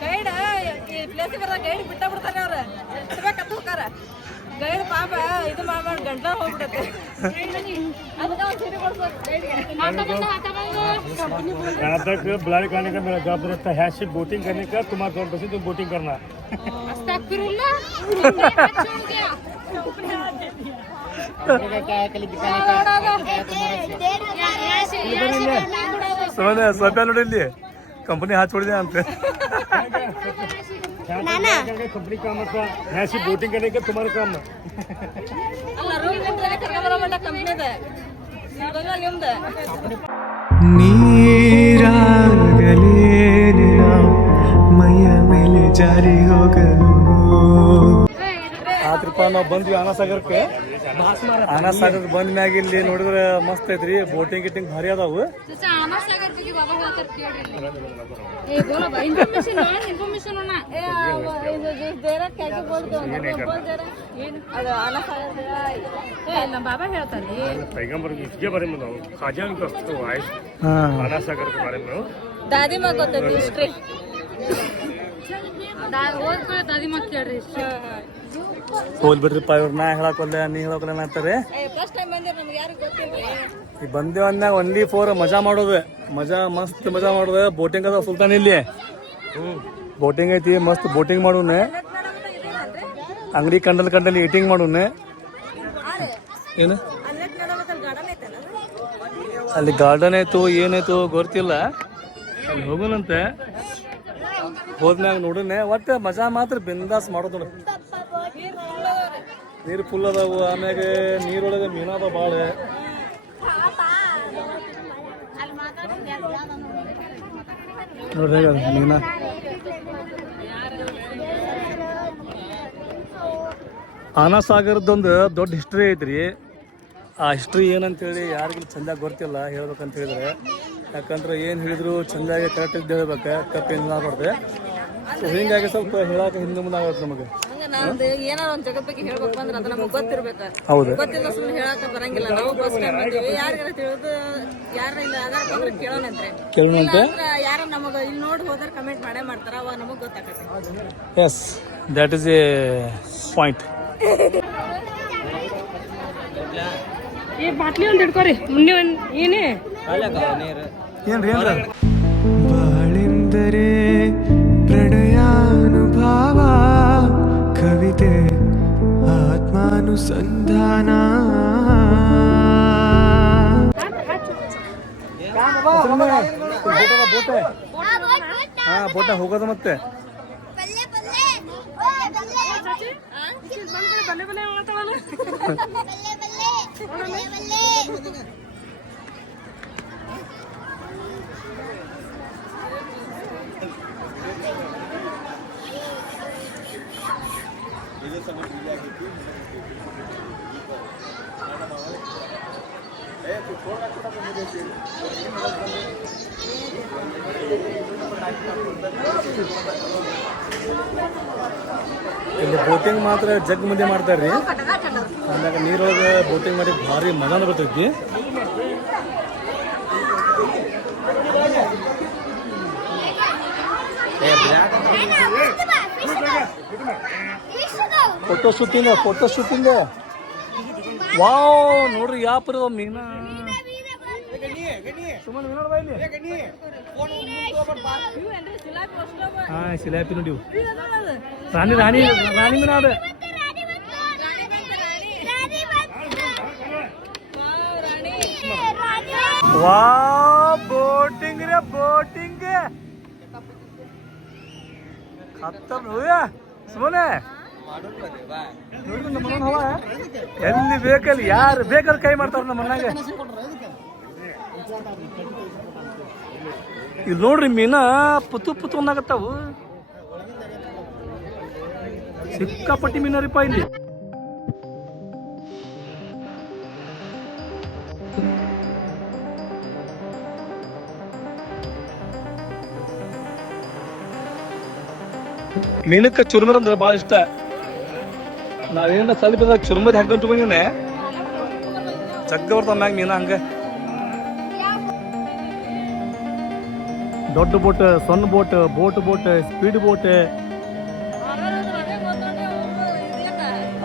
Guide ಈ ಪ್ಲೇಸಿಗೆ ಬರೋ ಗೈಡ್ ಬಿಟ್ಟ ಬಿಡ್ತಾರೆ ಅವ್ರು ಎಷ್ಟು ಬೇಕಂತ ಹೋಗ್ತಾರ ಗೈಡ್ ಪಾಪ ಇದು ಮಾಡಿ ಗಂಟ ಹೋಗ್ಬಿಡುತ್ತೆ ಅದಕ್ಕೆ ಒಂದು ಸೀರೆ ಕೊಡ್ಬೇಕು ಗೈಡ್ಗೆ यहाँ तक ब्लाइंड करने का मेरा जॉब रहता है सिर्फ बोटिंग करने का तुम्हारा कौन पसंद तुम बोटिंग करना सोप्या ನೋಡಿಲ್ಲಿ कंपनी हाथ छोड़ दिया हमसे कंपनी काम होता है सिर्फ बोटिंग करने का तुम्हारा काम ಅಲ್ಲ ರೂಮ್ ನಿಂತ್ರೆ ಕರ್ಕೊಂಡ್ಬರೋ ಮಟ್ಟ ಕಂಪ್ನಿದೆ ಇವಾಗ ನಿಮ್ದು ನೀರಾಗಲೇನ ಮೈಯ ಮೇಲೆ ಜಾರಿ ಹೋಗಲು ಆದ್ರಪ್ಪ ನಾವು ಬಂದ್ವಿ ಆನಸಾಗರಕ್ಕೆ ಆನಸಾಗರ್ ಬಂದ ಮ್ಯಾಗ ಇಲ್ಲಿ ನೋಡಿದ್ರೆ ಮಸ್ತ್ ಐತ್ರಿ ಬೋಟಿಂಗ್ ಗಿಟ್ಟಿಂಗ್ ಭಾರಿ ಅದಾವು ಬಾಬಾ ಹೇಳ್ತಾರೆ पैगंबर इसके बारे में बताओ खाजा का आए आना सागर के बारे में ದಾದಿ ಮಗ ಗೊತ್ತೈತಿ ಹಿಸ್ಟ್ರಿ ದಾದಿ ಮಗ ಕೇಳ್ರಿ ಹೋಲ್ ಬಿಡ್ರಿಪ್ಪ ಇವ್ರ ನಾ ಹೇಳಕೊಲ್ಲ ನೀ ಹೇಳಕೊಲ್ಲ ಅಂತಾರೆ ಫಸ್ಟ್ ಟೈಮ್ ಬಂದಿರ ನಮ್ಗೆ ಯಾರಿಗೂ ಗೊತ್ತಿಲ್ಲ ಈಗ ಬಂದೇವ್ ಅಂದಾಗ ಒನ್ಲಿ ಫೋರ್ ಮಜಾ ಮಾಡೋದು ಮಜಾ ಮಸ್ತ್ ಮಜಾ ಮಾಡೋದು ಬೋಟಿಂಗ್ ಅದ ಸುಲ್ತಾನ್ ಇಲ್ಲಿ ಬೋಟಿಂಗ್ ಐತಿ ಮಸ್ತ್ ಬೋಟಿಂಗ್ ಮಾಡೋನೆ ಅಂಗಡಿ ಕಂಡಲ್ಲಿ ಈಟಿಂಗ್ ಮಾಡೋನೆ ಏನು ಅಲ್ಲಿ ಗಾರ್ಡನ್ ಆಯ್ತು ಏನಾಯ್ತು ಗೊತ್ತಿಲ್ಲ ಅಲ್ಲಿ ಹೋಗೋಣಂತೆ ಹೋದ್ಮ್ಯಾಗ ನೋಡೋಣ ಒಟ್ಟು ಮಜಾ ಮಾತ್ರ ಬಿಂದಾಸ್ ಮಾಡೋದು ನೋಡು ನೀರು ಫುಲ್ ಅದಾವು ಆಮ್ಯಾಗ ನೀರೊಳಗೆ ಮೀನದ ಭಾಳ ನೋಡ್ರಿ ಮೀನ ಆನಸಾಗರದೊಂದು ದೊಡ್ಡ ಹಿಸ್ಟ್ರಿ ಐತ್ರಿ ಆ ಹಿಸ್ಟ್ರಿ ಏನಂತೇಳಿ ಯಾರಿಗಿಲ್ಲ ಚಂದಾಗಿ ಗೊತ್ತಿಲ್ಲ ಹೇಳ್ಬೇಕಂತ ಹೇಳಿದ್ರೆ ಯಾಕಂದ್ರೆ ಏನು ಹೇಳಿದ್ರು ಚಂದಾಗಿ ಕರೆಕ್ಟಾಗಿ ಹೇಳ್ಬೇಕು ತಪ್ಪೇನು ಮಾಡ್ಬಾರ್ದು ಸೊ ಹಿಂಗಾಗಿ ಸ್ವಲ್ಪ ಹೇಳಕ್ಕೆ ಹಿಂದೆ ಮುಂದೆ ಆಗುತ್ತೆ ನಮಗೆ ಏನಾರ ಒಂದ್ ಜಗತ್ ಬಗ್ಗೆ ಹೇಳ್ಬೇಕು ಅಂದ್ರೆ ಅದು ನಮಗೆ ಗೊತ್ತಿರ್ಬೇಕು ಹೌದು ಗೊತ್ತಿಲ್ಲ ಸುಮ್ಮನೆ ಹೇಳಕ್ ಬರಂಗಿಲ್ಲ ನಾವು ಫಸ್ಟ್ ಟೈಮ್ ಬಂದೀವಿ ಯಾರಿಗಾರ ತಿಳಿದು ಯಾರ ಇಲ್ಲ ಅದಾರ ಬಂದ್ರೆ ಕೇಳೋಣಂತ್ರಿ ಕೇಳೋಣಂತೆ ಯಾರ ನಮಗ ಇಲ್ಲಿ ನೋಡಿ ಹೋದ್ರೆ ಕಮೆಂಟ್ ಮಾಡೇ ಮಾಡ್ತಾರ ಅವಾಗ ನಮಗ್ ಗೊತ್ತಾಗತ್ತೆ yes that is a point ಈ ಬಾಟ್ಲಿ ಒಂದ್ ಹಿಡ್ಕೋರಿ ಮುಂದೆ ಒಂದ್ ಏನೇ ಏನ್ರಿ ಬಾಳೆಂದರೆ ಪ್ರಣಯಾನುಭಾವ ಕವಿತೆ ಆತ್ಮಾನುಸಂಧಾನ ಹಾ ಬೋಟ ಹೋಗೋದು ಮತ್ತೆ ಇಲ್ಲಿ ಬೋಟಿಂಗ್ ಮಾತ್ರ ಜಗ್ ಮುಂದೆ ಮಾಡ್ತಾರ್ರಿ ಆಮ್ಯಾಗ ನೀರೊಳಗೆ ಬೋಟಿಂಗ್ ಮಾಡಿ ಭಾರಿ ಮಜಾನ ಬರ್ತೈತಿ ಫೋಟೋ ಶೂಟಿಂಗ್ ವಾವ್ ನೋಡ್ರಿ ಯಾಪರ ಮೀನ ಹಾ ಸಿಲಾಪಿ ನೋಡಿ ರಾಣಿ ರಾಣಿ ರಾಣಿ ಮೀನ ಅದ ವಾ ಬೋಟಿಂಗ್ ರೇ ಬೋಟಿಂಗ್ ಖತ್ತರ್ ಸುಮ್ಮನೆ ಎಲ್ಲಿ ಬೇಕಲ್ಲಿ ಯಾರು ಬೇಕಾದ್ರೆ ಕೈ ಮಾಡ್ತಾರ ನಮ್ಮ ಮನ್ಯಾಗ ಇಲ್ಲಿ ನೋಡ್ರಿ ಮೀನ ಪುತ್ತು ಅನ್ನಾಗತ್ತಾವು ಸಿಕ್ಕಾಪಟ್ಟಿ ಮೀನರಿಪ್ಪ ಇಲ್ಲಿ ಮೀನಕ್ಕೆ ಚುರುಮುರಿ ಅಂದ್ರೆ ಭಾಳ ಇಷ್ಟ ನಾವೇನ ಸ್ವಲ್ಪ ಚುರುಮುರಿ ಹಾಕೊಂಡ್ರು ಬಂದಿನೆ ಜಗ್ಗ ಬರ್ತಾವ ಮ್ಯಾಗ ಮೀನ ಹಂಗ ದೊಡ್ಡ ಬೋಟ್, ಸಣ್ಣ ಬೋಟ್, ಬೋಟ್, ಸ್ಪೀಡ್ ಬೋಟ್.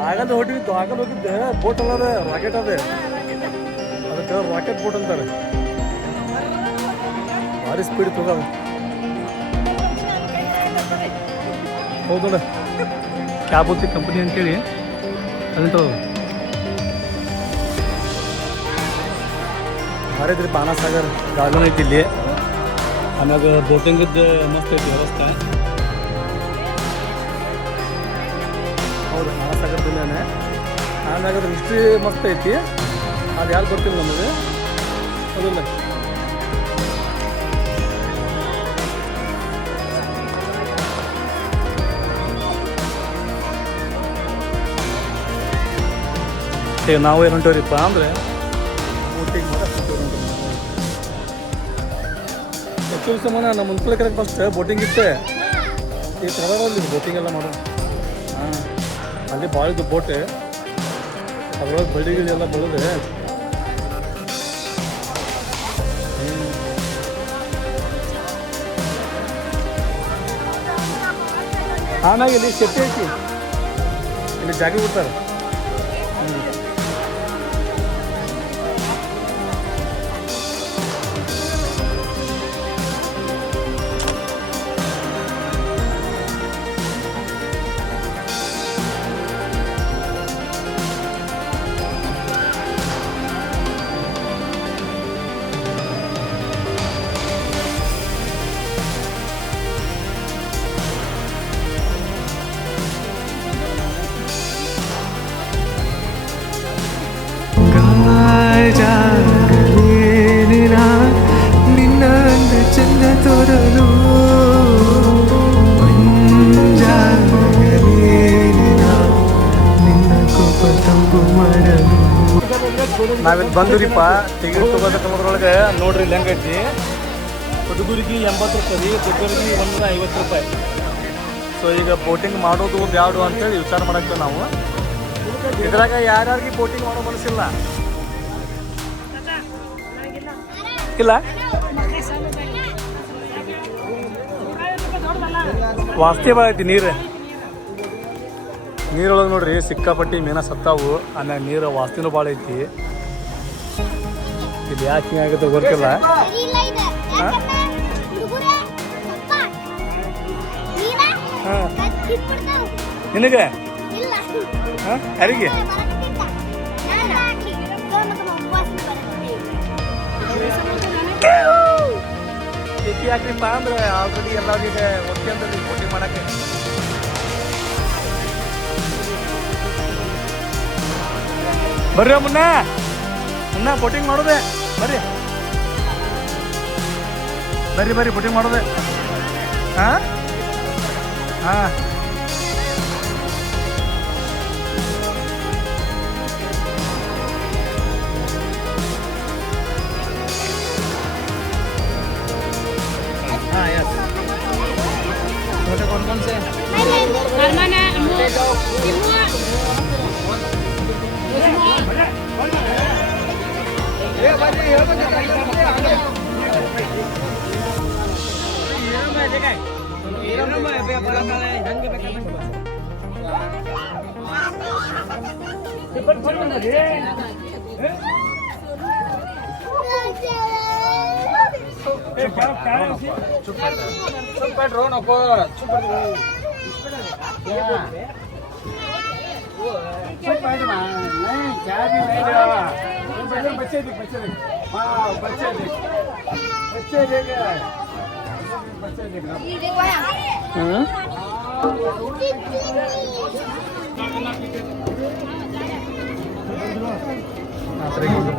ಆಗಲ್ಲ ಹೊಡಿತ್ತು, ಆಗಲ್ಲ ಹೋಗಿದ್ದೆ ಬೋಟ್ ಅಲ್ಲ, ಅದ ರಾಕೆಟ್ ಅದ, ಅದಕ್ಕೆ ರಾಕೆಟ್ ಬೋಟ್ ಅಂತಾರೆ. ಭಾರಿ ಸ್ಪೀಡ್ ಹೋಗೋದು. ಹೌದಲ್ಲ, ಕ್ಯಾಬೋತಿ ಕಂಪನಿ ಅಂತೇಳಿ ಅದಂತ ಭಾರಿ ಐತ್ರಿ. ಬಾಣಸಾಗರ್ ಗಾರ್ಡನ್ ಐತಿ ಇಲ್ಲಿ. ಆಮ್ಯಾಗ ಬೋಟಿಂಗದ್ದು ಮಸ್ತ್ ಐತಿ ವ್ಯವಸ್ಥೆ. ಹೌದು, ಬಾಣಸಾಗರದಲ್ಲೇ. ಆಮ್ಯಾಗ ಅದ್ರ ಹಿಸ್ಟ್ರಿ ಮಸ್ತ್ ಐತಿ, ಅದು ಯಾರು ಗೊತ್ತಿಲ್ಲ ನಮಗೆ. ಹೌದಲ್ಲ, ನಾವು ಏನು ಹೊಂಟೇವ್ರಿಪ್ಪ ಅಂದರೆ ಬೋಟಿಂಗ್ ಮಾಡಕ್ಕೆ ಆ್ಯಕ್ಚುಲಿ ಸಮಾನ ನಮ್ಮ ಮುನ್ಸಿಪಲ್ ಫಸ್ಟ್ ಬೋಟಿಂಗ್ ಇತ್ತೆ. ಈ ಪ್ರವಾಹದಲ್ಲಿ ಬೋಟಿಂಗ್ ಎಲ್ಲ ಮಾಡೋದು. ಹಾಂ, ಅಲ್ಲಿ ಭಾಳ ಇದು ಬೋಟ್, ಅದ್ರೊಳಗೆ ಬಳ್ಳಿಗಳೆಲ್ಲ ಬೆಳೆದೆ. ಆಮ್ಯಾಗ ಇಲ್ಲಿ ಸೆಫ್ಟಿ ಐತಿ, ಇಲ್ಲಿ ಜಾಗ ಬಿಡ್ತಾರೆ. ನಿನ್ನ ಚಂದ ತೋರಲು ನಿನ್ನ ಕೋಪ ತಂಪು ಮಾಡಲು. ನಾವಿಲ್ಲಿ ಬಂದಿರಿಪ್ಪ ಟಿಕೆಟ್ ತೊಗೋಬೇಕನ್ನೋದ್ರೊಳಗೆ ನೋಡ್ರಿ ಇಲ್ಲಿ ಹೆಂಗೈತಿ. ಹುಡುಗರಿಗೆ 80 ರೂಪಾಯಿ ರೀ, ದೊಡ್ಡವರಿಗೆ 150 ರೂಪಾಯಿ. ಸೊ ಈಗ ಬೋಟಿಂಗ್ ಮಾಡೋದು ಬ್ಯಾಡು ಅಂತೇಳಿ ವಿಚಾರ ಮಾಡಕ್ಕೆ ನಾವು. ಇದ್ರಾಗ ಯಾರ್ಯಾರಿಗೆ ಬೋಟಿಂಗ್ ಮಾಡೋ ಮನಸ್ಸಿಲ್ಲ ಇಲ್ಲ, ವಾಸ್ತಿ ಭಾಳ ಐತಿ. ನೀರೊಳಗೆ ನೋಡ್ರಿ ಸಿಕ್ಕಾಪಟ್ಟಿ ಮೀನ ಸತ್ತಾವು. ಆಮ್ಯಾಗ ನೀರು ವಾಸ್ತಿನೂ ಭಾಳ ಐತಿ. ಇದು ಯಾಕೆ ಹಿಂಗಾಗುತ್ತೆ ಗೊತ್ತಿಲ್ಲ. ನಿನಗೆ ಯಾರಿಗೆ ಯಾಕ್ರಿಪ್ಪ ಅಂದ್ರೆ ಆಲ್ರೆಡಿ ಎಲ್ಲರಿಗೆ ಓಕೆ ಅಂದ್ರೆ ಬೋಟಿಂಗ್ ಮಾಡಕ್ಕೆ. ಬರ್ರಿ ಮುನ್ನ ಬೋಟಿಂಗ್ ಮಾಡೋದೆ. ಬರ್ರಿ ಬರ್ರಿ ಬರ್ರಿ ಬೋಟಿಂಗ್ ಮಾಡೋದೆ. ಹಾಂ ಹಾಂ, कौन से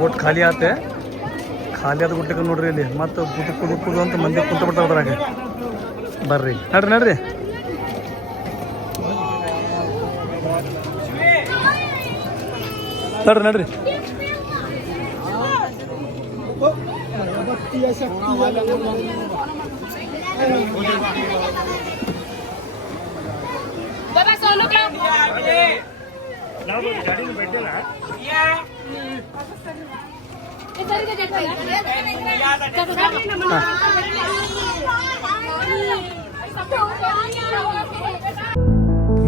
ಬೋಟ್ ಖಾಲಿ ಆತೆ. ಖಾಲಿ ಆದ ಗುಟ್ಟಕ್ಕೆ ನೋಡ್ರಿ ಇಲ್ಲಿ ಮತ್ತೆ ಕುದು ಅಂತ ಮಂದಿ ಕುಂತ ಬಿಡ್ತಾರ ಅದ್ರಾಗ. ಬರ್ರಿ ನಡ್ರಿ ನಡ್ರಿ. ನಡ್ರಿ ನಡ್ರಿ.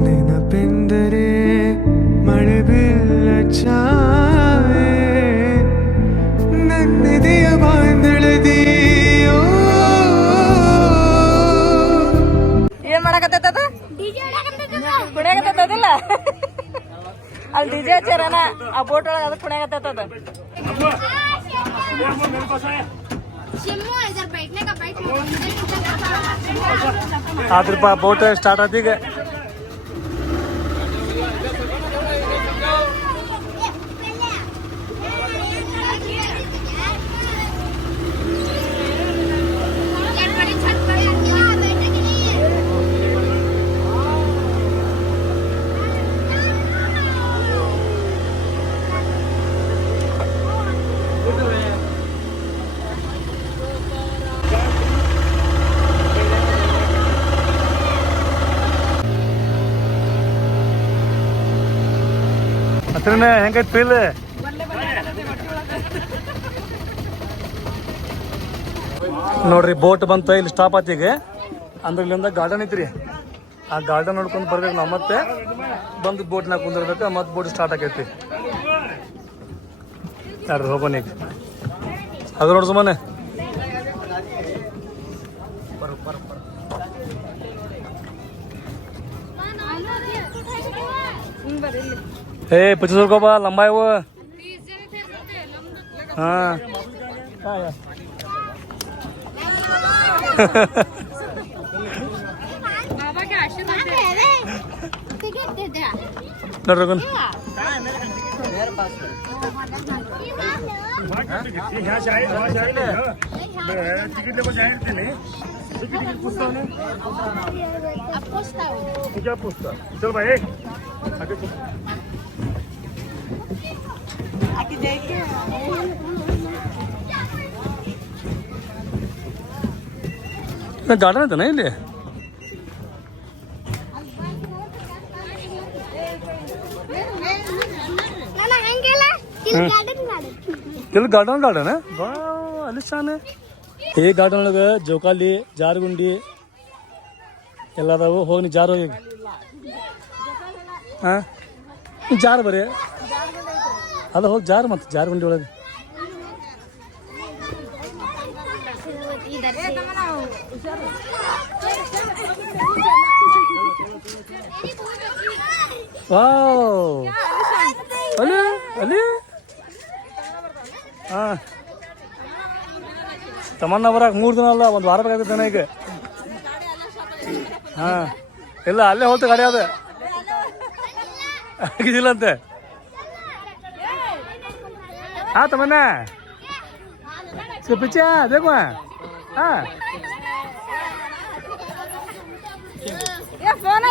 ನೆನಪೆಂದರೆ ಮಳೆ ಬೀಳ ಛಾಯೆ ನನ್ನೆದೆಯ ಬಾಂಧಳದಿಯೋ. ಏನ್ ಮಾಡಕತ್ತದ ಕುಣಿಯಾಗತ್ತದಿಲ್ಲ ಅಲ್ಲಿ ಡಿಜೆ ಹಚ್ಚಾರನ ಆ ಬೋಟ್ ಒಳಗೆ ಅದಕ್ಕೆ ಕುಣಿಯಾಗತ್ತದ. ಆದ್ರಪ್ಪ ಬೋಟ್ ಸ್ಟಾರ್ಟ್ ಆತ ಈಗ. ಹತ್ರನೇ ಹೆಂಗೈತಿ ಫೀಲ್? ನೋಡ್ರಿ ಬೋಟ್ ಬಂತ, ಇಲ್ಲಿ ಸ್ಟಾಪ್ ಆತಿ ಈಗ. ಅಂದ್ರೆ ಇಲ್ಲಿಂದ ಗಾರ್ಡನ್ ಐತ್ರಿ, ಆ ಗಾರ್ಡನ್ ನೋಡ್ಕೊಂಡು ಬರ್ಬೇಕು ನಾವು. ಮತ್ತೆ ಬಂದು ಬೋಟ್ನಾಗ ಕುಂದಿರ್ಬೇಕು, ಮತ್ತೆ ಬೋಟ್ ಸ್ಟಾರ್ಟ್ ಆಗೈತಿ. ಯಾರು ಹೋಗೋಣ ಈಗ ಅದು ನೋಡ್ ಸುಮ್ಮನೆ. ಏ ಪಚ್ಚ ಸರ್ಕೋಬ ಲಂಬಾ ಇವು. ಹಾ ನೋಡ್ರಿ चल भाई ಗಾರ್ಡನ್ ಐತನ ಇಲ್ಲಿ? ಇಲ್ಲಿ ಗಾರ್ಡನ್ ಬಾ ಅಲ್ಲಿ ಶಾನೆ. ಈ ಗಾರ್ಡನ್ ಒಳಗೆ ಜೋಕಾಲಿ, ಜಾರುಗುಂಡಿ ಎಲ್ಲ ಅದಾವು. ಹೋಗಿ ನೀ ಜಾರು ಹೋಗಿ. ಹಾಂ ಜಾರು ಬರೀ ಅಲ್ಲ, ಹೋಗಿ ಜಾರು. ಮತ್ತೆ ಜಾರುಗುಂಡಿ ಒಳಗೆ ವಾವ್ ಅಲ್ಲಿ ಅಲ್ಲಿ. ಹಾಂ ತಮ್ಮನ್ನ ಬರಕ್ಕೆ 3 ದಿನ ಅಲ್ಲ, 1 ವಾರ ಬೇಕಾಗ್ತದೆ ಈಗ. ಹಾಂ ಇಲ್ಲ ಅಲ್ಲೇ ಹೋಗ್ತಾ ಗಾಡಿ ಅದ ಆಗಿದಿಲ್ಲಂತೆ. ಹಾಂ ತಮ್ಮನ್ನ ಪಿಚ್ಚ ಬೇಕು. ಹಾಂ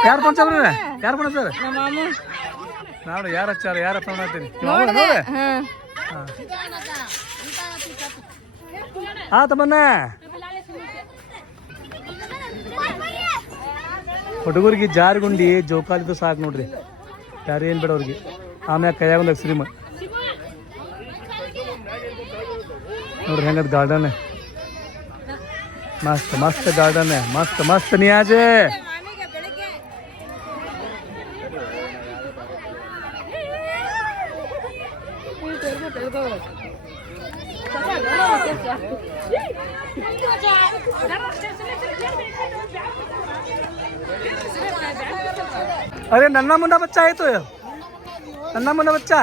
ಯಾರು ಫೋನ್ ಸರ್? ಯಾರು ಫೋನ್ ಸರ್? ನಾನು ಯಾರು ಹಚ್ಚಾರ, ಯಾರ ಫೋನ್ ಮಾಡ್ತೀನಿ. ಹಾಂ ತಮ್ಮನ್ನ ಹುಡುಗರಿಗೆ ಜಾರುಗುಂಡಿ ಜೋಕಾಲಿದ್ದು ಸಾಕು ನೋಡ್ರಿ, ಯಾರು ಏನು ಬೇಡ ಅವ್ರಿಗೆ. ಆಮ್ಯಾಗ ಕೈಯಾಗ ಒಂದು ಎಕ್ಸ್ಟ್ರೀಮ್ ನೋಡ್ರಿ ಹೆಂಗದ ಗಾರ್ಡನ್. ಮಸ್ತ್ ಮಸ್ತ್ ಗಾರ್ಡನ್, ಮಸ್ತ್ ಮಸ್ತ್ ನಿಯಾಜೆ. अरे नन्ना मुंडा बच्चा है तो, नन्ना मुंडा बच्चा.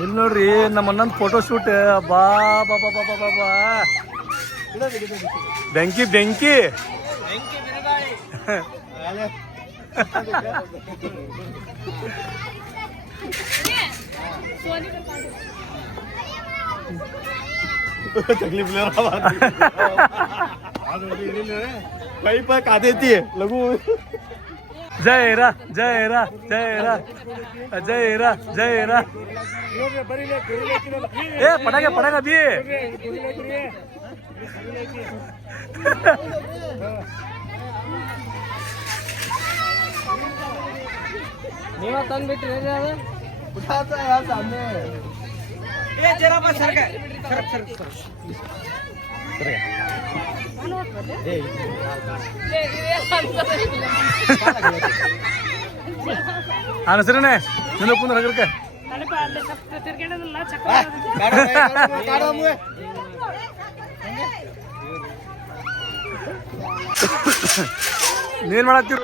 ಇಲ್ಲಿ ನೋಡ್ರಿ ನಮ್ಮ ಅಣ್ಣನ ಫೋಟೋ ಶೂಟ್. ಬಾ ಬಾ ಬಾ ಬಾ ಬಾ ಬಾ ಬೆಂಕಿ ಬೆಂಕಿ. तकलीफ ले रहा कहीं पर का देती है लगू. जय रा जय रा जय रा जय रा जय रा. ए पटाके पटाका भी. ನೀವ ತಂದ್ಬಿಟ್ರಿ ಅದು ಹೆಸರೇನೆ ನಿನ್ನ ಕುಂದ್ರ ಹಗರ್ಕ ನೀನ್ ಮಾಡತ್ತೀರ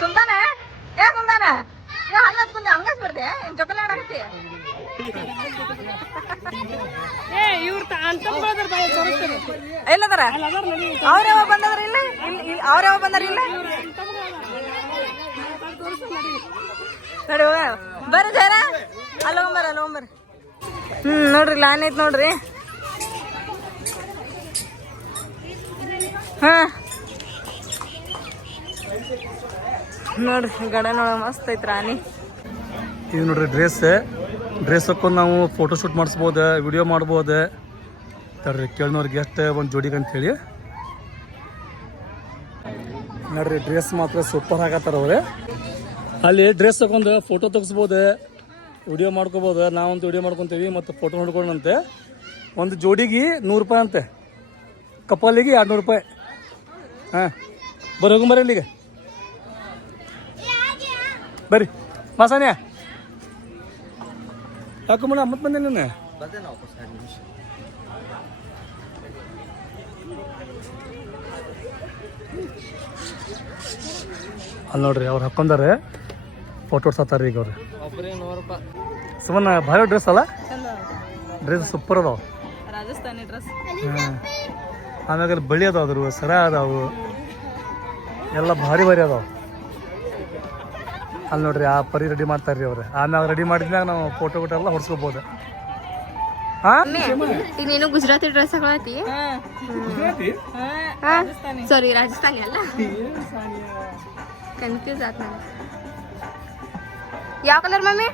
ಸುಂದಾನ ಏ ಸುಂದಾನ ಏ ಹಂಗಸ್ ಬಂದೆ ಹಂಗಸ್ ಬರ್ದೆ ಜೊಕಲ ಆಡಕತ್ತಿ ಎಲ್ಲದಾರ ಅವ್ರ್ಯಾವ ಬಂದದ್ರ ಇಲ್ಲ ಅವ್ರ್ಯಾವ ಬಂದಾರ ಇಲ್ಲ ನೋಡಿ ಬರ್ರಿ ಜರ ಅಲ್ಲಿ ಹೋಗ್ಬರ್ರಿ ನೋಡ್ರಿ ಲಾನ್ ಐತ್ ನೋಡ್ರಿ ಹಾ ನೋಡ್ರಿ ಗಡನ್ ಒಳಗ ಮಸ್ತ್ ಐತ್ ರಾಣಿ. ಇದು ನೋಡ್ರಿ ಡ್ರೆಸ್ ಹಾಕೊಂಡು ನಾವು ಫೋಟೋ ಶೂಟ್ ಮಾಡಿಸ್ಬೋದು, ವಿಡಿಯೋ ಮಾಡ್ಬೋದು. ತಡ್ರಿ ಕೇಳ್ನವ್ರಿಗೆ ಎಷ್ಟು ಒಂದು ಜೋಡಿಗೆ ಅಂತೇಳಿ ನೋಡ್ರಿ ಡ್ರೆಸ್ ಮಾತ್ರ ಸೂಪರ್ ಆಗತ್ತಾರ ಅವ್ರೆ. ಅಲ್ಲಿ ಡ್ರೆಸ್ ಹಾಕೊಂಡು ಫೋಟೋ ತೆಗಿಸ್ಬೋದು, ವಿಡಿಯೋ ಮಾಡ್ಕೋಬೋದು. ನಾವಂತೂ ವಿಡಿಯೋ ಮಾಡ್ಕೊತೀವಿ ಮತ್ತು ಫೋಟೋ ನೋಡ್ಕೊಂಡಂತೆ. ಒಂದು ಜೋಡಿಗೆ 100 ರೂಪಾಯಿ ಅಂತೆ, ಕಪಲಿಗೆ 200 ರೂಪಾಯಿ. ಹಾಂ ಬರ್ರಿ ಹೋಗಂಬರ್ರಿ ಇಲ್ಲಿಗೆ ಬರ್ರಿ ಮಾಸಾನ್ಯ ಯಾಕಮ್ಮಣ್ಣ ಮತ್ತೆ ಬಂದೆ ನೀನು ಅಲ್ಲಿ ನೋಡ್ರಿ ಅವ್ರು ಹಾಕೊಂಡಾರೆ ಫೋಟೋ ಹೊಡ್ಸತ್ತಾರ ಈಗ ಅವ್ರು. ಸುಮ್ಮನೆ ಭಾಳ ಡ್ರೆಸ್ ಅಲ್ಲ, ಡ್ರೆಸ್ ಸೂಪರ್ ಅದಾವ. ರಾಜಸ್ಥಾನಿ ಡ್ರೆಸ್. ಆಮ್ಯಾಗ ಬಳಿ ಅದಾವ, ಅದ್ರ ಸರ ಅದಾವು, ಎಲ್ಲ ಭಾರಿ ಅದಾವ. ಅಲ್ಲಿ ನೋಡ್ರಿ ಆ ಪರಿ ರೆಡಿ ಮಾಡ್ತಾರ್ರಿ ಅವ್ರು. ಆಮ್ಯಾಗ ರೆಡಿ ಮಾಡಿದ್ಮ್ಯಾಗ ನಾವು ಫೋಟೋ ಗಿಟ ಎಲ್ಲ ಹೊಡ್ಸ್ಕೋಬೋದು. ಈಗ ನೀನು ಗುಜರಾತಿ ಡ್ರೆಸ್ ಹಾಕೊಳತಿ? ಸಾರಿ ರಾಜಸ್ಥಾನಿ ಅಲ್ಲ, ಕನ್ಫ್ಯೂಸ್ ಆತ ನಾನು. ಯಾವ ಕಲರ್ ಮಮ್ಮಿ?